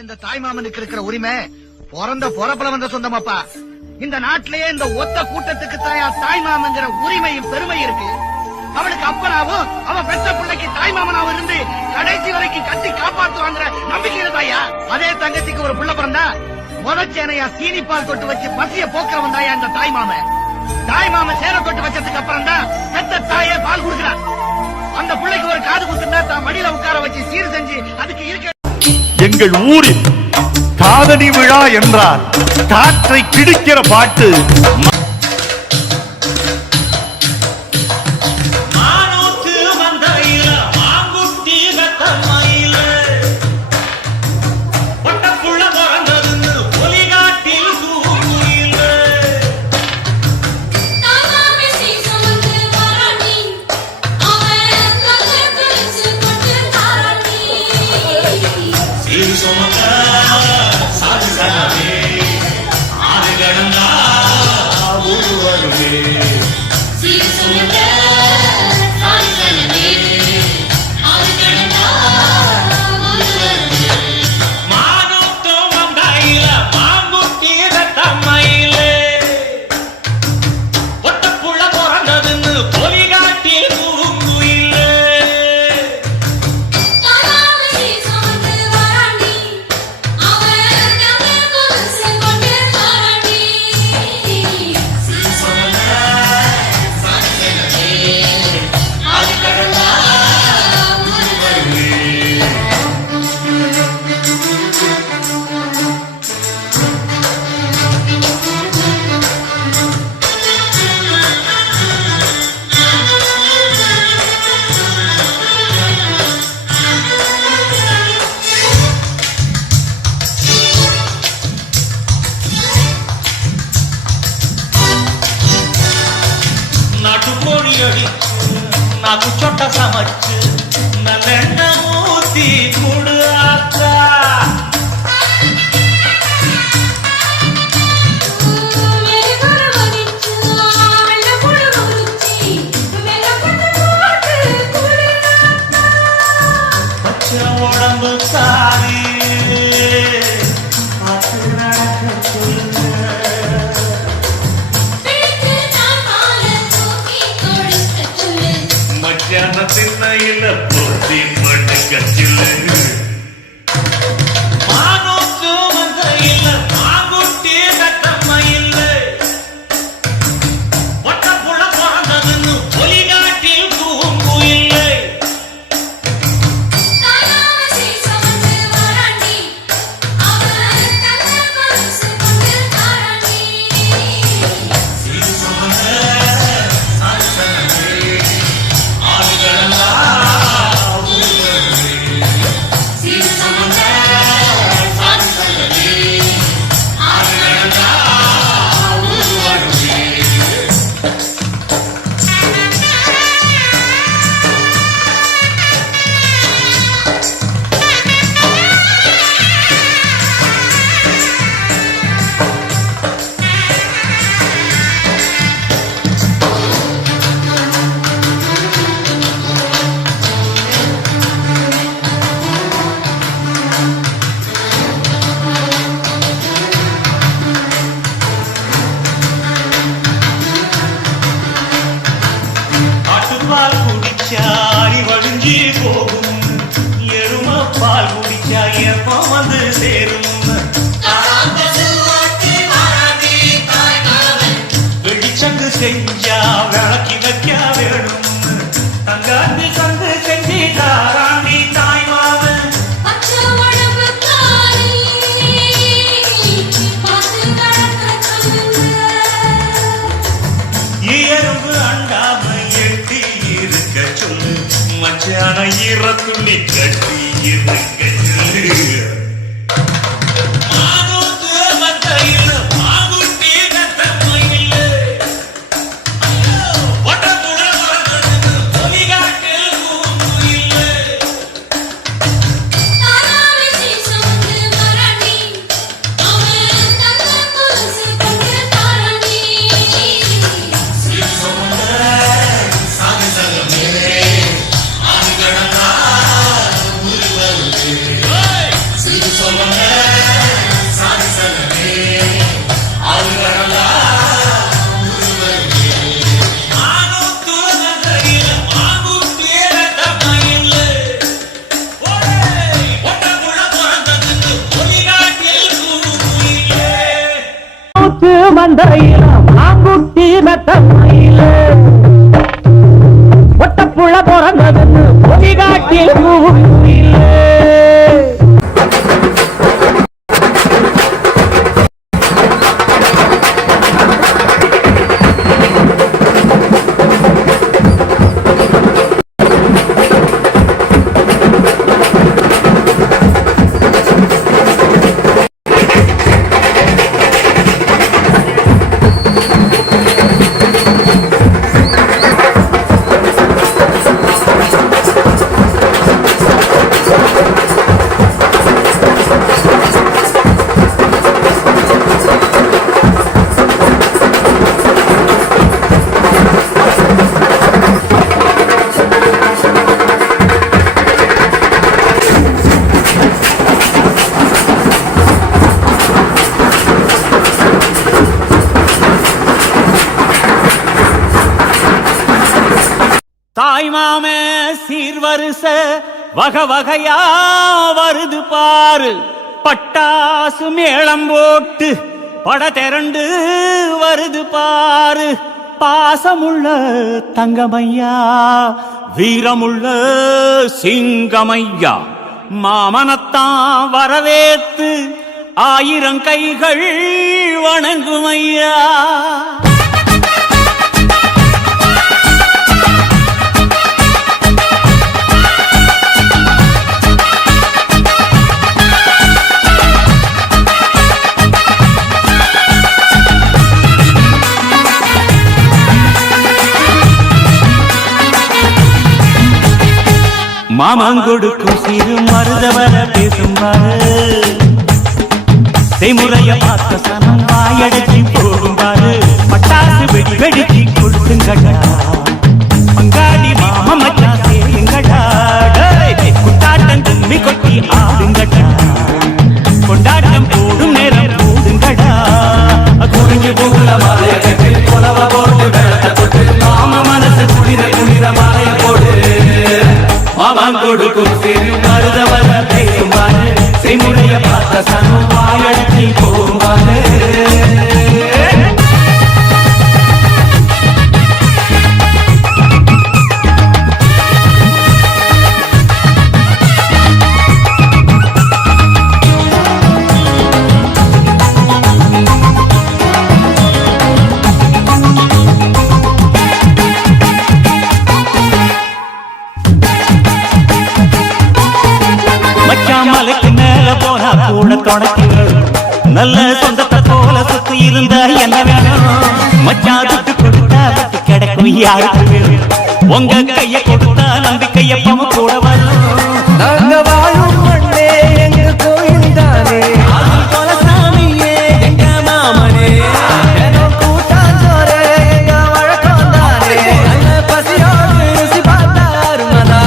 மேல இந்த தாய் மாமனுக்கு இருக்கிற உரிமை பிறந்த பொறப்புல வந்த சொந்தமாப்பா. இந்த நாட்டிலேயே இந்த ஒத்த கூட்டத்துக்கு தாய் மாமங்கிற உரிமையும் பெருமை இருக்கு. அவளுக்கு அப்பனாவும் அவன் பெற்ற பிள்ளைக்கு தாய் மாமனாவும் இருந்து கடைசி வரைக்கும் கட்டி காப்பாத்துவாங்கிற நம்பிக்கை தாயா. அதே தங்கச்சிக்கு ஒரு புள்ள பிறந்தா முதச்சேனையா சீனி பால் தொட்டு வச்சு பசிய போக்குறவன் தாயா இந்த தாய் மாமன். தாய் மாமன் சேர தொட்டு வச்சதுக்கு அப்புறம் தான் பெத்த தாயே பால் கொடுக்கிறான். அந்த பிள்ளைக்கு ஒரு காது குத்துனா தான் மடியில உட்கார வச்சு சீர் செஞ்சு அதுக்கு இருக்க. எங்கள் ஊரில் காதணி விழா என்றால் காற்றை கிழிக்கிற பாட்டு. నాకు చొట్ట సమచ్చు నన్నెన్న మూతి కుడు అక్క పచ్చ ఉடம்பு సారి திண்ணையில போட்டி மடக்கச்சில்ல மானோக்கு வந்த இல்ல மாங்குட்டி கட்டம்மா இல்ல ஒட்ட புள்ள பிறந்ததுன்னு ஒலிகாட்டில் தூங்கு இல்லை. பால் குடிச்சாரி வழிஞ்சி போகும் எரும பால் குடிச்சா எப்ப வந்து சேரும். வெடிச்சங்கு செஞ்சா விளக்கி வைக்க வேணும். தங்காண்டி சங்கு செஞ்சு தாராண்டி தாய் மாவன் எறும்பு அண்டாம எட்டி இருக்க சொல்லு. மச்சான ஈரத்துணி கட்டி இருக்க சொல்லு. ஒட்ட தாய்மாமே சீர்வரிச வகை வகையா வருது பாரு. பட்டாசு மேளம் போட்டு பட திரண்டு வருது பாரு. பாசமுள்ள தங்கமையா, வீரமுள்ள சிங்கமையா, மாமனத்தான் வரவேத்து 1000 கைகள் வணங்குமையா. மாமங்கொடுக்கும் சிறு மருதவர பேசும்பாரு. செய்முறைய பார்த்த சனம் வாயடைச்சி போகும்பாரு. பட்டாசு வெடி வெடிச்சி கொடுத்துங்கடா, பங்காளி மாம மச்சான் சேருங்கடா. குட்டாட்டம் கும்மி கொட்டி ஆடுங்கடா, கொண்டாட்டம் போடும் நேரம் போடுங்கடா. குறிஞ்சு போகல மாலைய கட்டி கொலவ போட்டு வெள்ளத்தை கொட்டு மாம மனசு குளிர குளிர மாலைய போடு. மாமங்கொடுக்கும் சிறு மருதவர பேசும்பாரு. செய்முறைய பார்த்த சனம் வாயடைச்சி போகும்பாரு. மலைக்கு மேல போனா கூட தொடக்கி நல்ல சொந்தத்தை போல சுத்தி இருந்த என்ன வேணும். மச்சான் துட்டு கொடுத்தா வட்டி கிடைக்கும் யாருக்கு வேணும். உங்க கைய கொடுத்தா நம்பிக்கைய பம கூட வரும். நாங்க வாழும் மண்ணே எங்க கோயில் தானே, சாமியே எங்க மாமனே, கூட்டாஞ்சோரே எங்க வழக்கம் தானே. பசியோடு ருசி பார்த்தாரு மனா.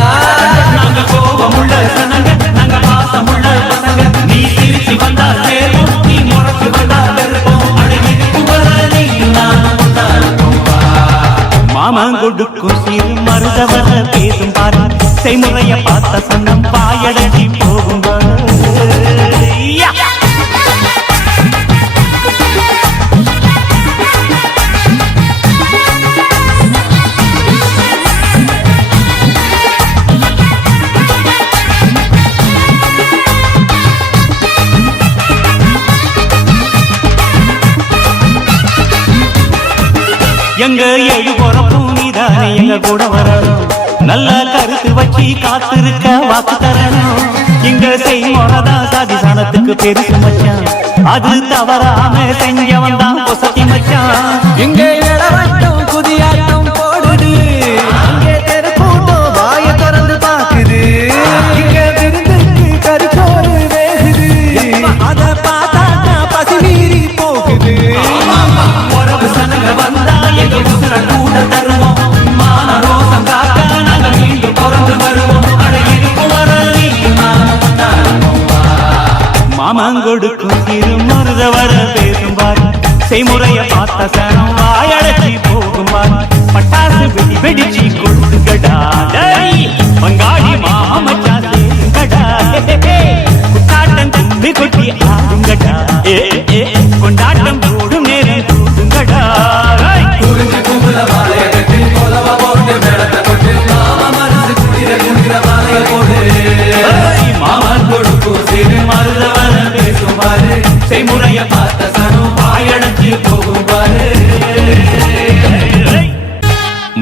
நாங்க கோபமுள்ள சனங்க, நாங்க பாசமுள்ள பசங்க. நீ சிரிச்சு வந்தா சேரும், நீ முறைச்சு வந்தா வெறுப்போம். அழகிருக்கும் வரை நானும் மாமங்கொடுக்கும் சிறு மருதவர பேசும் பாரு. செய்முறைய பார்த்த சன்னம் பாயடங்கி போகும். எங்க ஏழு பொறப்பும் நீதானே எங்க கூட வரணும். நல்ல கருத்து வச்சு காத்திருக்க வாக்கு தரணும். இங்க செய்முறைதான் சாதி சாணத்துக்கு பெருசு மச்சான். அது தவறாம செஞ்சவன் தான் பொசத்தி மச்சான். இங்க இடவட்டம் குதியாட்டம் போடுது, இங்கே தெரு கூட்டம் வாய திறந்து பாக்குது. இங்க விருந்துக்கு கருச்சோறு வேகுது, அத பார்த்தா பசி மீறி போகுது. உறவு சனங்க வந்தா எங்க உசுர கூட தருவோம். மான ரோசம் காக்க நாங்க மீண்டும் பிறந்து வருவோம். அழகிருக்கும் வரை மாமங்கொடுக்கும் சிறு மருதவர பேசும்பாரு. செய்முறைய பார்த்த சனம் வாயடைச்சி போகும்பாரு. பட்டாசு வெடி வெடிச்சி கொடுத்துங்கடா, பங்காளி மாமச்சா சேருங்கடா. குட்டாட்டம் கும்பி கொட்டி ஆடுங்கடா, கொண்டாட்டம் போடும் நேரம் கூடுங்கடா. குறிஞ்சி கும்பல மாலைய கட்டி கொலவ போட்டு வெள்ளத்தை கொட்டு மாம மனசு குளிர குளிர மாலைய போடு. மாமங்கொடுக்கும் சிறு மருதவர பேசும்பாரு. செய்முறைய பார்த்த சனம் வாயடைச்சி போகும்பாரு.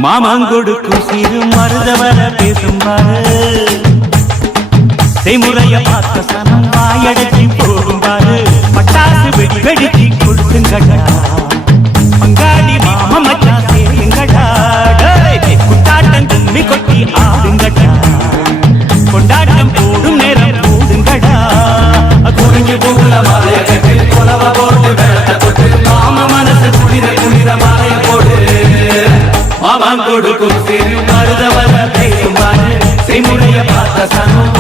மாமங்கொடுக்கும் சிறு மருதவர பேசும்பாரு. செய்முறைய பார்த்த சனம் வாயடைச்சி போகும்பாரு. பட்டாசு வெடி வெடிச்சி கொடுத்துங்கடா, பங்காளி மாம மச்சான் சேருங்கடா. குட்டாட்டம் கும்மி கொட்டி ஆடுங்கடா, கொண்டாட்டம் போடும் நேரம் போடுங்கடா. குறிஞ்சி கும்பல மாலைய கட்டி கொலவ போட்டு வெள்ளத்தை கொட்டு மாம மனசு குளிர குளிர மாலைய போடு. மாமங்கொடுக்கும் சிறு மருதவர பேசும்பாரு. செய்முறைய பார்த்த சனம்